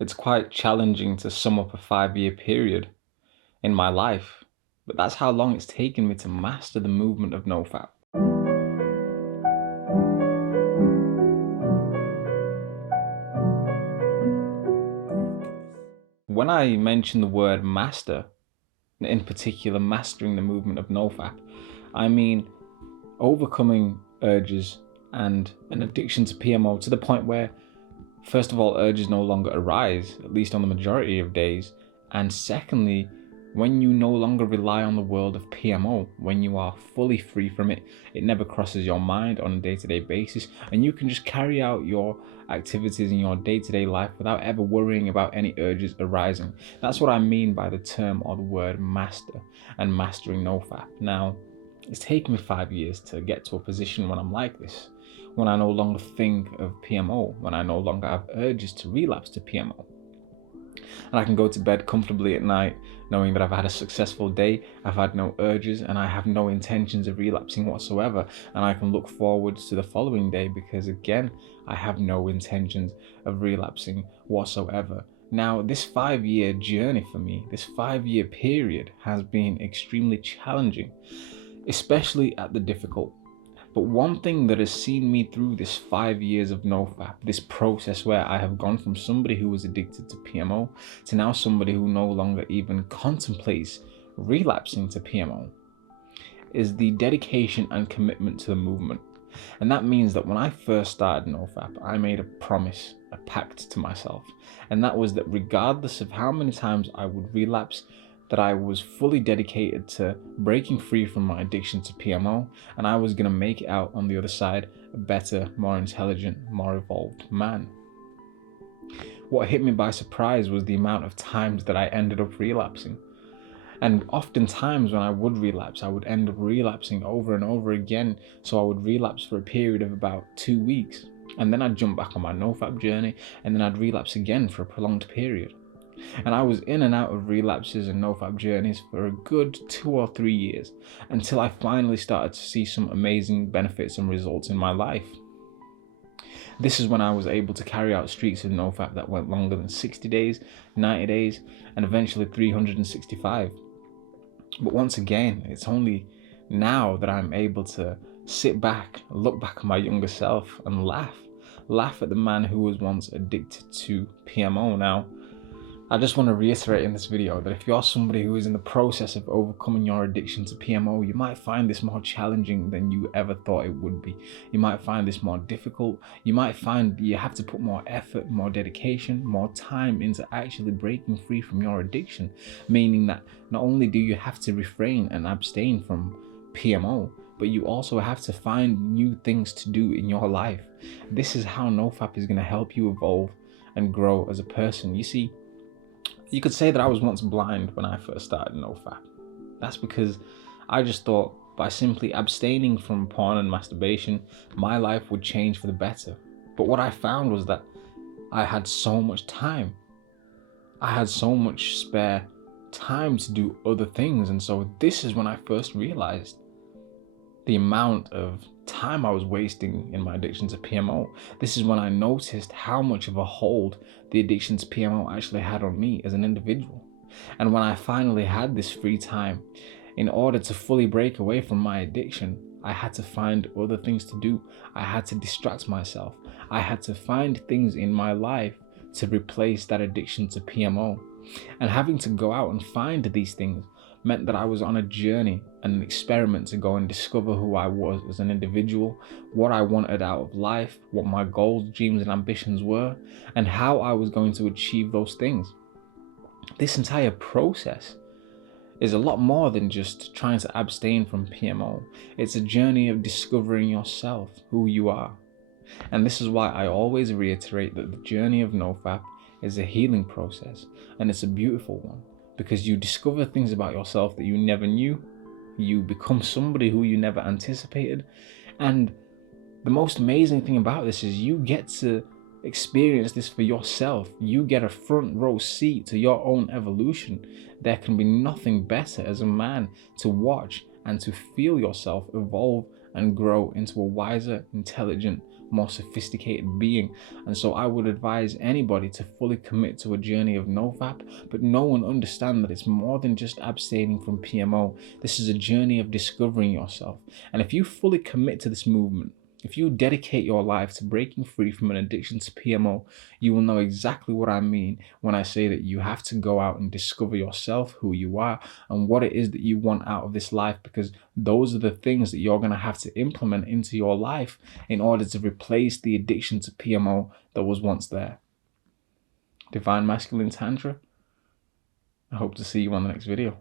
It's quite challenging to sum up a 5 year period in my life, but that's how long it's taken me to master the movement of NoFap. When I mention the word master, in particular mastering the movement of NoFap, I mean overcoming urges and an addiction to PMO to the point where, first of all, urges no longer arise, at least on the majority of days. And secondly, when you no longer rely on the world of PMO, when you are fully free from it, it never crosses your mind on a day-to-day basis, and you can just carry out your activities in your day-to-day life without ever worrying about any urges arising. That's what I mean by the term or the word master and mastering NoFap. Now, it's taken me 5 years to get to a position when I'm like this, when I no longer think of PMO, when I no longer have urges to relapse to PMO. And I can go to bed comfortably at night knowing that I've had a successful day, I've had no urges, and I have no intentions of relapsing whatsoever. And I can look forward to the following day because, again, I have no intentions of relapsing whatsoever. Now, this 5 year journey for me, this 5 year period has been extremely challenging, especially at the difficult. But one thing that has seen me through this 5 years of NoFap, this process where I have gone from somebody who was addicted to PMO to now somebody who no longer even contemplates relapsing to PMO, is the dedication and commitment to the movement. And that means that when I first started NoFap, I made a promise, a pact to myself. And that was that regardless of how many times I would relapse, that I was fully dedicated to breaking free from my addiction to PMO, and I was going to make it out on the other side a better, more intelligent, more evolved man. What hit me by surprise was the amount of times that I ended up relapsing. And oftentimes when I would relapse, I would end up relapsing over and over again. So I would relapse for a period of about 2 weeks, and then I'd jump back on my NoFap journey, and then I'd relapse again for a prolonged period. And I was in and out of relapses and NoFap journeys for a good 2 or 3 years until I finally started to see some amazing benefits and results in my life. This is when I was able to carry out streaks of NoFap that went longer than 60 days, 90 days, and eventually 365. But once again, it's only now that I'm able to sit back, look back at my younger self and laugh at the man who was once addicted to PMO. Now, I just want to reiterate in this video that if you're somebody who is in the process of overcoming your addiction to PMO, you might find this more challenging than you ever thought it would be. You might find this more difficult. You might find you have to put more effort, more dedication, more time into actually breaking free from your addiction, meaning that not only do you have to refrain and abstain from PMO, but you also have to find new things to do in your life. This is how NoFap is going to help you evolve and grow as a person. You see, you could say that I was once blind when I first started NoFap. That's because I just thought by simply abstaining from porn and masturbation, my life would change for the better. But what I found was that I had so much time. I had so much spare time to do other things. And so this is when I first realized the amount of time I was wasting in my addiction to PMO. This is when I noticed how much of a hold the addiction to PMO actually had on me as an individual. And when I finally had this free time, in order to fully break away from my addiction, I had to find other things to do. I had to distract myself. I had to find things in my life to replace that addiction to PMO. And having to go out and find these things meant that I was on a journey and an experiment to go and discover who I was as an individual, what I wanted out of life, what my goals, dreams, and ambitions were, and how I was going to achieve those things. This entire process is a lot more than just trying to abstain from PMO. It's a journey of discovering yourself, who you are. And this is why I always reiterate that the journey of NoFap is a healing process, and it's a beautiful one, because you discover things about yourself that you never knew. You become somebody who you never anticipated. And the most amazing thing about this is you get to experience this for yourself. You get a front row seat to your own evolution. There can be nothing better as a man to watch and to feel yourself evolve and grow into a wiser, intelligent, more sophisticated being. And so I would advise anybody to fully commit to a journey of NoFap, but know and understand that it's more than just abstaining from PMO. This is a journey of discovering yourself. And if you fully commit to this movement, if you dedicate your life to breaking free from an addiction to PMO, you will know exactly what I mean when I say that you have to go out and discover yourself, who you are, and what it is that you want out of this life, because those are the things that you're going to have to implement into your life in order to replace the addiction to PMO that was once there. Divine Masculine Tantra, I hope to see you on the next video.